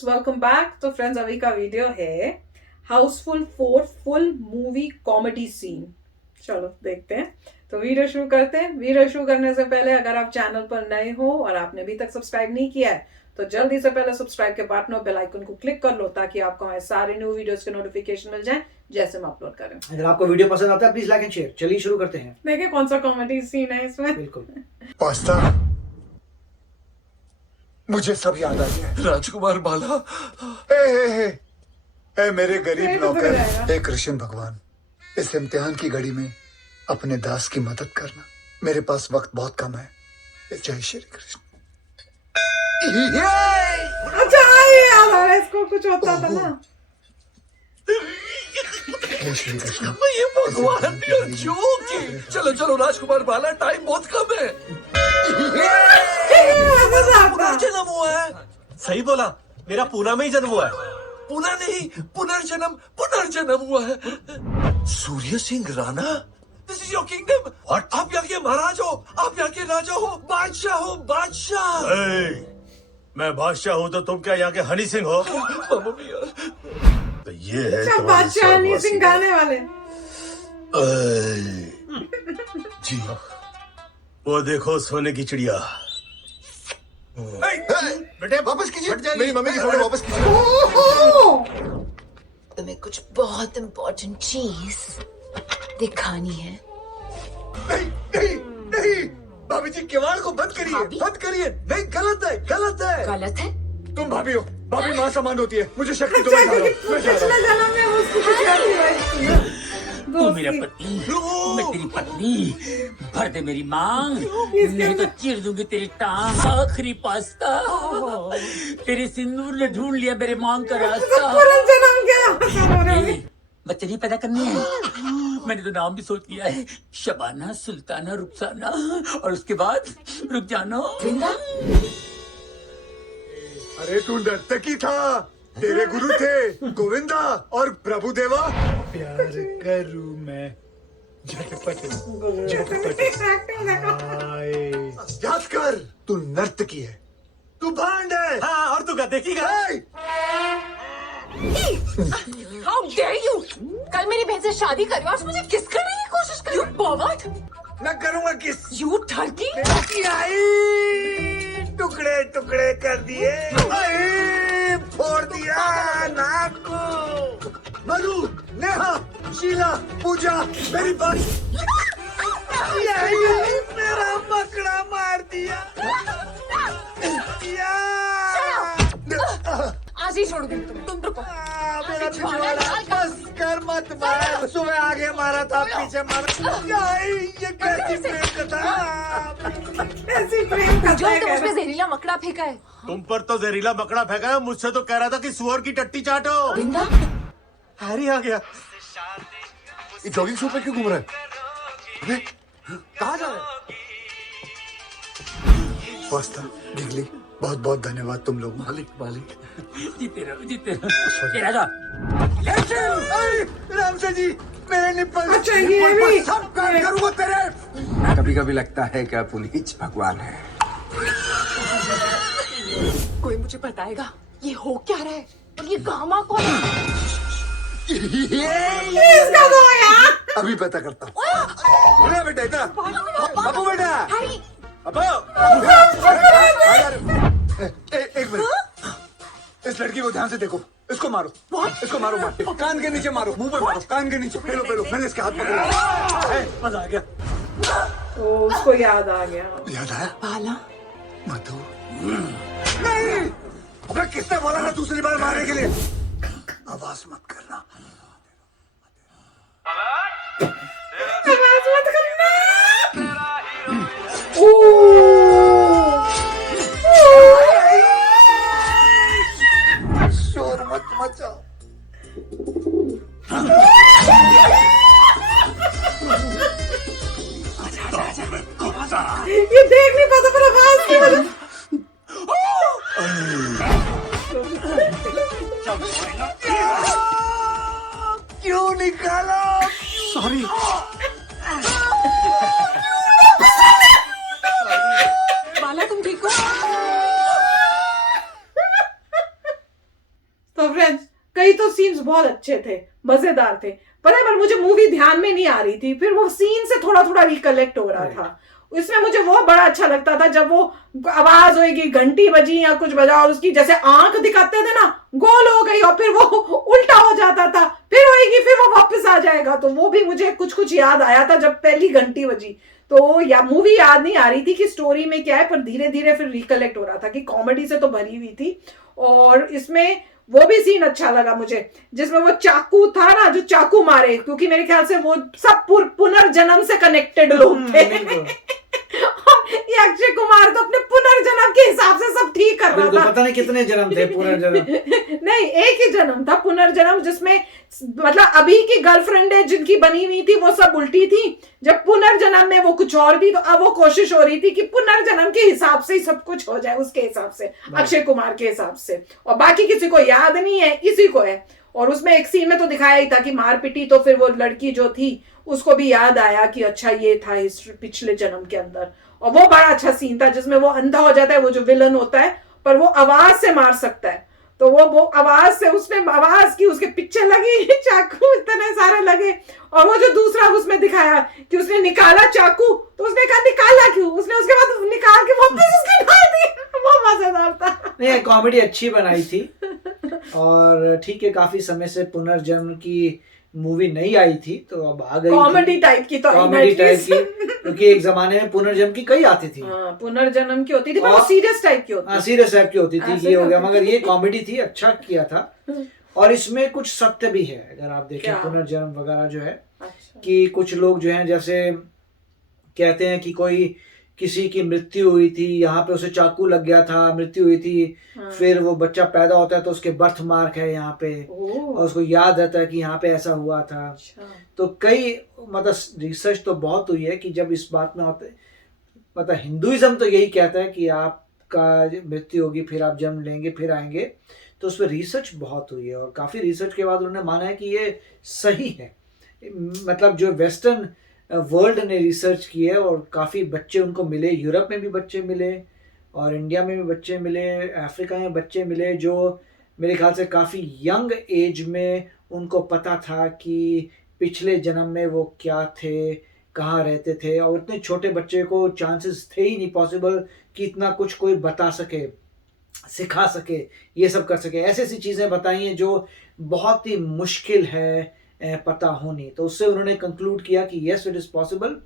Friends, welcome back. तो friends, अभी का वीडियो है Housefull 4 full movie comedy scene. चलो देखते हैं। तो वीडियो शुरू करते हैं। वीडियो शुरू करने से पहले अगर आप चैनल पर नए हो और आपने अभी तक सब्सक्राइब नहीं किया है तो जल्दी से पहले सब्सक्राइब के बटन और बेल आइकन को क्लिक कर लो ताकि आपको हमारे सारे न्यू वीडियोस के नोटिफिकेशन मिल जाएं जैसे हम अपलोड करें। अगर आपको वीडियो पसंद आता है प्लीज लाइक एंड शेयर। चलिए शुरू करते हैं। देखिए कौन सा कॉमेडी सीन है इसमें। बिल्कुल। पास्ता मुझे सब याद आ गया। राजकुमार बाला, ए मेरे गरीब पेट भर नौकर, जाएगा। हे कृष्ण भगवान, इस इम्तिहान की घड़ी में अपने दास की मदद करना। मेरे पास वक्त बहुत कम है। जय श्री कृष्ण। अच्छा ये याद आ रहा है, इसको कुछ होता था ना। जय श्री कृष्ण। ये भगवान ने जो की। चलो चलो राजकुमार बाला, टाइम बहुत कम है। पुनर्जन्म हुआ है। सही बोला, मेरा पूना में ही जन्म हुआ है। पुनः नहीं, पुनर्जन्म हुआ है। Surya Singh Rana, this is your kingdom. आप यहाँ के महाराज हो, आप यहाँ के राजा हो, बादशाह हो, बादशाह। मैं बादशाह हूँ तो तुम क्या यहाँ के हनी सिंह हो? मामा मिया। तो ये है अच्छा, तुम्हारी बादशाह नहीं स्वर्गवासी सिंह गाने वाले। जी वो देखो सोने की चिड़िया। बेटे वापस कीजिए, मेरी मम्मी की फोटो वापस कीजिए। ओहो! तुम्हें कुछ बहुत इम्पोर्टेंट चीज दिखानी है। नहीं नहीं नहीं, भाभी जी किवाड़ को बंद करिए, बंद करिए। नहीं, गलत है, गलत है। गलत है? तुम भाभी हो, भाभी माँ समान होती है। मुझे शक्ति दो, मैं जा रहा हूँ, मैं जा रहा हूँ। पिछले जन्म में उसकी कुछ याद हुआ। तू मेरा पति, मैं तेरी पत्नी। भर दे मेरी मांग, नहीं तो चीर दूंगी तेरी टांग। आखिरी पास्ता, तेरे सिंदूर ने ढूंढ लिया मेरे मांग का रास्ता। जन्म क्या ए, बच्चे नहीं पैदा करने हैं। मैंने तो नाम भी सोच लिया है, शबाना, सुल्ताना, रुखसाना, और उसके बाद रुक जाना। अरे तू नर्तकी था, तेरे गुरु थे गोविंदा और प्रभु देवा। प्यार करूं मैं झटपट झटपट आए। याद कर, तू नर्तकी है, तू भांड है। हाँ, और तू गधे की गा। How dare you? कल मेरी बहन से शादी करी और मुझे किस करने की कोशिश कर? You bastard! मैं करूंगा किस? You turkey! टुकड़े टुकड़े कर दिए, फोड़ दिया नाक को। मधु, नेहा, शीला, पूजा, मेरी बात। मेरा मकड़ा मार दिया। आज ही छोड़ दूँ तुम रुको। मेरा पिछवाड़ा, बस कर मत मार। सुबह आगे मारा था, पीछे मारा। ये कैसी प्रेम कथा? ऐसी प्रेम जो कथा तुम उसमें जहरीला मकड़ा फेंका है। तुम पर तो जहरीला मकड़ा फेंका है, मुझसे तो कह रहा था कि सुअर की टट्टी चाटो। बिंदा? हैरी आ गया। ये जॉगिंग सूट में क्यों घूम रहा है? अरे कहाँ जा रहा है? पास्ता, गिगली, बहुत बहुत धन्यवाद तुम लोग। मालिक मालिक। जीते रहो, जीते रहो। ये राजा, राम से जी, मेरे निप्पल। अच्छा, ये भी। सब काम करूंगा तेरे। कभी कभी लगता है कि पुनीत भगवान है। कोई मुझे बताएगा ये हो क्या रहा है और ये गामा कौन है? इसका दो यार। अभी पता करता हूँ। अरे बेटा इधर, बाबू बेटा। हैरी, एक मिनट, इस लड़की को ध्यान से देखो। इसको मारो, इसको मारो, मारो। कान के नीचे मारो, मुंह पे मारो, कान के नीचे। पेलो पेलो, मैंने इसके हाथ पकड़ा। मजा आ गया। ओ, उसको याद आ गया। याद आया? बाला, मधु। नहीं, अबे किसने बोला था दूसरी बार मारने के लिए? आवाज मत करना। आवाज मत करना। ओ शोर मत मचाओ। ये देख नहीं पाता पर आवाज की वजह। क्यों निकाला? सॉरी। बाला तुम ठीक हो? कई तो सीन्स बहुत अच्छे थे, मजेदार थे, पता है, पर मुझे मूवी ध्यान में नहीं आ रही थी, फिर वो सीन से थोड़ा थोड़ा रिकलेक्ट हो रहा था। इसमें मुझे वो बड़ा अच्छा लगता था जब वो आवाज होगी, घंटी बजी या कुछ बजा और उसकी जैसे आंख दिखाते थे ना, गोल हो गई और फिर वो उल्टा हो जाता था, फिर होएगी, फिर वो वापस आ जाएगा। तो वो भी मुझे कुछ कुछ याद आया था जब पहली घंटी बजी। तो या मूवी याद नहीं आ रही थी कि स्टोरी में क्या है, पर धीरे धीरे फिर रिकलेक्ट हो रहा था कि कॉमेडी से तो भरी हुई थी। और इसमें वो भी सीन अच्छा लगा मुझे जिसमें वो चाकू था ना, जो चाकू मारे, क्योंकि मेरे ख्याल से वो सब पुनर्जन्म से कनेक्टेड लोग थे। ये अक्षय कुमार तो अपने पुनर्जन्म के हिसाब से सब ठीक कर रहा था। पता नहीं कितने जन्म थे पुनर्जन्म। नहीं, एक ही जन्म था पुनर्जन्म, जिसमें मतलब अभी की गर्लफ्रेंड है जिनकी बनी हुई थी वो सब उल्टी थी, जब पुनर्जन्म में वो कुछ और थी। तो अब वो कोशिश हो रही थी कि पुनर्जन्म के हिसाब से ही सब कुछ हो जाए, उसके हिसाब से, अक्षय कुमार के हिसाब से, और बाकी किसी को याद नहीं है, इसी को है। और उसमें एक सीन में तो दिखाया ही था कि मार पिटी, तो फिर वो लड़की जो थी उसको भी याद आया कि अच्छा ये था हिस्ट्री पिछले जन्म के अंदर। और वो बड़ा अच्छा सीन था जिसमें वो अंधा हो जाता है, वो जो विलन होता है, पर वो आवाज से मार सकता है। तो वो आवाज से, उसने आवाज की, उसके पीछे लगी चाकू इतने सारे लगे। और वो जो दूसरा उसमें दिखाया कि उसने निकाला चाकू, तो उसने कहा निकाला क्यों, उसने उसके बाद निकाल के वापस उसके डाल दिया। वो मजेदार था। नहीं, कॉमेडी अच्छी बनाई थी। और ठीक है, काफी समय से पुनर्जन्म की मूवी नहीं आई थी, तो अब आ गई। कॉमेडी टाइप की, तो कॉमेडी टाइप की, क्योंकि एक जमाने में पुनर्जन्म की कई आती थी। पुनर्जन्म की होती थी, पर सीरियस टाइप की होती थी। सीरियस टाइप की होती थी, ये हो गया, मगर ये कॉमेडी थी, अच्छा किया था। और इसमें कुछ सत्य भी है, अगर आप देखें पुनर्जन्म वगैरह जो है। अच्छा। कि कुछ लोग जो हैं, जैसे कहते हैं कि कोई किसी की मृत्यु हुई थी, यहाँ पे उसे चाकू लग गया था, मृत्यु हुई थी, फिर वो बच्चा पैदा होता है तो उसके बर्थ मार्क है यहाँ पे, और उसको याद रहता है कि यहाँ पे ऐसा हुआ था। तो कई मतलब रिसर्च तो बहुत हुई है कि जब इस बात में होते, मतलब हिंदुइज्म तो यही कहता है कि आपका मृत्यु होगी, फिर आप जन्म लेंगे, फिर आएंगे। तो उस पर रिसर्च बहुत हुई है, और काफ़ी रिसर्च के बाद उन्होंने माना है कि ये सही है। मतलब जो वेस्टर्न वर्ल्ड ने रिसर्च की है, और काफ़ी बच्चे उनको मिले, यूरोप में भी बच्चे मिले, और इंडिया में भी बच्चे मिले, अफ्रीका में बच्चे मिले, जो मेरे ख्याल से काफ़ी यंग एज में उनको पता था कि पिछले जन्म में वो क्या थे, कहाँ रहते थे। और इतने छोटे बच्चे को चांसेस थे ही नहीं पॉसिबल कि इतना कुछ कोई बता सके, सिखा सके, ये सब कर सके। ऐसी ऐसी चीज़ें बताई हैं जो बहुत ही मुश्किल है पता होनी। तो उससे उन्होंने कंक्लूड किया कि यस इट इज़ पॉसिबल,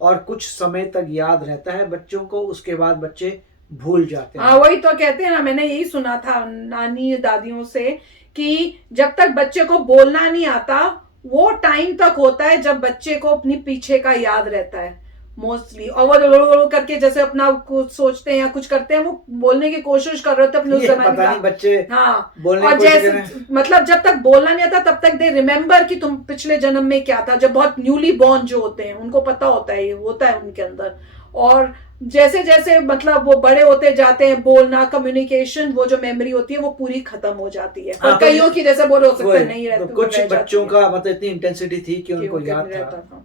और कुछ समय तक याद रहता है बच्चों को, उसके बाद बच्चे भूल जाते हैं। हाँ, वही तो कहते हैं ना, मैंने यही सुना था नानी दादियों से कि जब तक बच्चे को बोलना नहीं आता, वो टाइम तक होता है जब बच्चे को अपनी पीछे का याद रहता है मोस्टली। और वो करके जैसे अपना कुछ सोचते हैं या कुछ करते हैं, वो बोलने की कोशिश कर रहे होते अपने उस जमाने का। बच्चे हाँ, बोलने और जैसे मतलब जब तक बोलना नहीं आता तब तक दे रिमेम्बर कि तुम पिछले जन्म में क्या था। जब बहुत न्यूली बॉर्न जो होते हैं उनको पता होता है, ये होता है उनके अंदर। और जैसे जैसे मतलब वो बड़े होते जाते हैं, बोलना, कम्युनिकेशन, वो जो मेमोरी होती है वो पूरी खत्म हो जाती है। पर कईयों की जैसे बोलो हो सकता है नहीं रहती, कुछ बच्चों का मतलब इतनी इंटेंसिटी थी कि उनको याद था।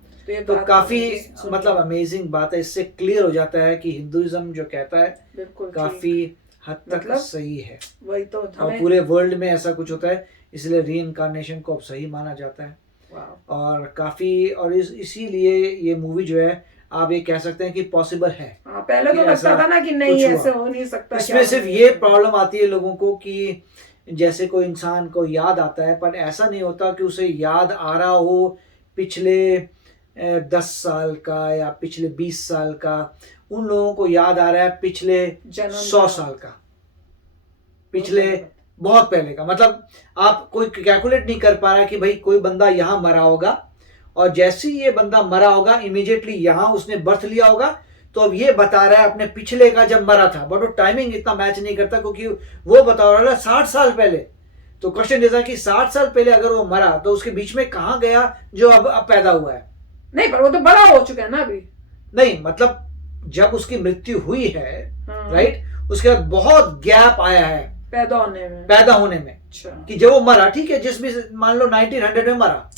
तो काफी मतलब अमेजिंग बात है, इससे क्लियर हो जाता है कि हिंदुइज्म जो कहता है काफी हद तक मतलब सही है। वही तो, और पूरे वर्ल्ड में ऐसा कुछ होता है, इसलिए रीइंकार्नेशन को अब सही माना जाता है। और काफी, और इसीलिए ये मूवी जो है आप ये कह सकते हैं कि पॉसिबल है। पहले तो लगता था ना कि नहीं, ऐसे हो नहीं सकता। इसमें सिर्फ ये प्रॉब्लम आती है लोगों को कि जैसे कोई इंसान को याद आता है, पर ऐसा नहीं होता कि उसे याद आ रहा हो पिछले 10 साल का या पिछले 20 साल का। उन लोगों को याद आ रहा है पिछले 100 साल का, पिछले बहुत पहले का। मतलब आप कोई कैलकुलेट नहीं कर पा रहा कि भाई कोई बंदा यहाँ मरा होगा, और जैसे ही ये बंदा मरा होगा इमीडिएटली यहाँ उसने बर्थ लिया होगा, तो अब ये बता रहा है अपने पिछले का जब मरा था। बट वो टाइमिंग इतना मैच नहीं करता, क्योंकि वो बता रहा है 60 साल पहले। तो क्वेश्चन ये था कि 60 साल पहले अगर वो मरा तो उसके बीच में कहाँ गया जो अब पैदा हुआ है। नहीं, पर वो तो बड़ा हो चुका है ना अभी। नहीं, मतलब जब उसकी मृत्यु हुई है, राइट, उसके बाद बहुत गैप आया है पैदा होने में। अच्छा। कि जब वो मरा, ठीक है, जिसमें मान लो 1900 में मरा,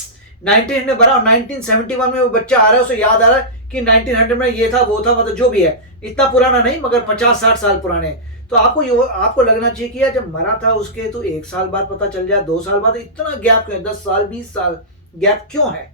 1900 बना, 1971 में वो बच्चा आ रहा है, उसे याद आ रहा है कि 1900 में ये था वो था, मतलब जो भी है, इतना पुराना नहीं मगर 50-60 साल पुराने। तो आपको लगना चाहिए कि यार जब मरा था उसके तो 1 साल बाद पता चल जाए, 2 साल बाद, इतना गैप क्यों है, 10 साल 20 साल गैप क्यों है?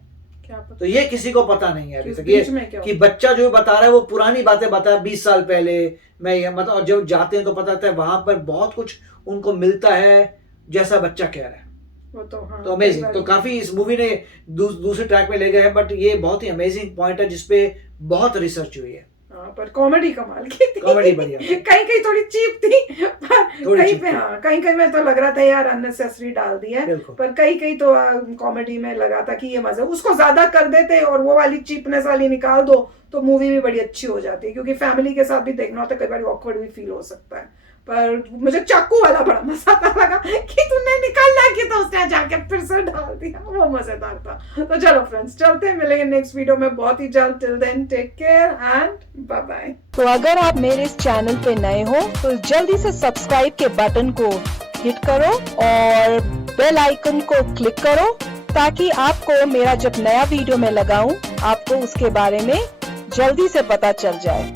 क्या पता। तो ये किसी को पता नहीं है अभी तक, बीच में क्या कि बच्चा जो बता रहा है वो पुरानी बातें बता है, 20 साल पहले मैं ये मतलब, और जब जाते हैं तो पता चलता है वहां पर बहुत कुछ उनको मिलता है जैसा बच्चा कह रहा है। वो तो हाँ, तो अमेजिंग, तो काफी इस मूवी ने दूसरे ट्रैक में ले गए हैं, बट ये बहुत ही अमेजिंग पॉइंट है जिसपे बहुत रिसर्च हुई है। हाँ, पर कॉमेडी कमाल की थी। कॉमेडी बढ़िया। कहीं कहीं थोड़ी चीप थी, पर थोड़ी कहीं cheap पे थी। हाँ, कहीं कहीं में तो लग रहा था यार अननेसेसरी डाल दिया है, बिल्कुल। पर कहीं कहीं तो कॉमेडी में लगा था कि ये मजा, उसको ज्यादा कर देते और वो वाली चीपनेस वाली निकाल दो तो मूवी भी बड़ी अच्छी हो जाती है, क्योंकि फैमिली के साथ भी देखना होता है, कई बार ऑकवर्ड भी फील हो सकता है। पर मुझे चाकू वाला बड़ा मजेदार लगा कि तूने निकालना कि तो उसने जाके फिर से डाल दिया, वो मजेदार था। तो चलो फ्रेंड्स, चलते हैं, मिलेंगे नेक्स्ट वीडियो में बहुत ही जल्द। Till then take care and bye bye. तो अगर आप मेरे इस चैनल पे नए हो तो जल्दी से सब्सक्राइब के बटन को हिट करो और बेल आइकन को क्लिक करो, ताकि आपको मेरा जब नया वीडियो मैं लगाऊं आपको उसके बारे में जल्दी से पता चल जाए।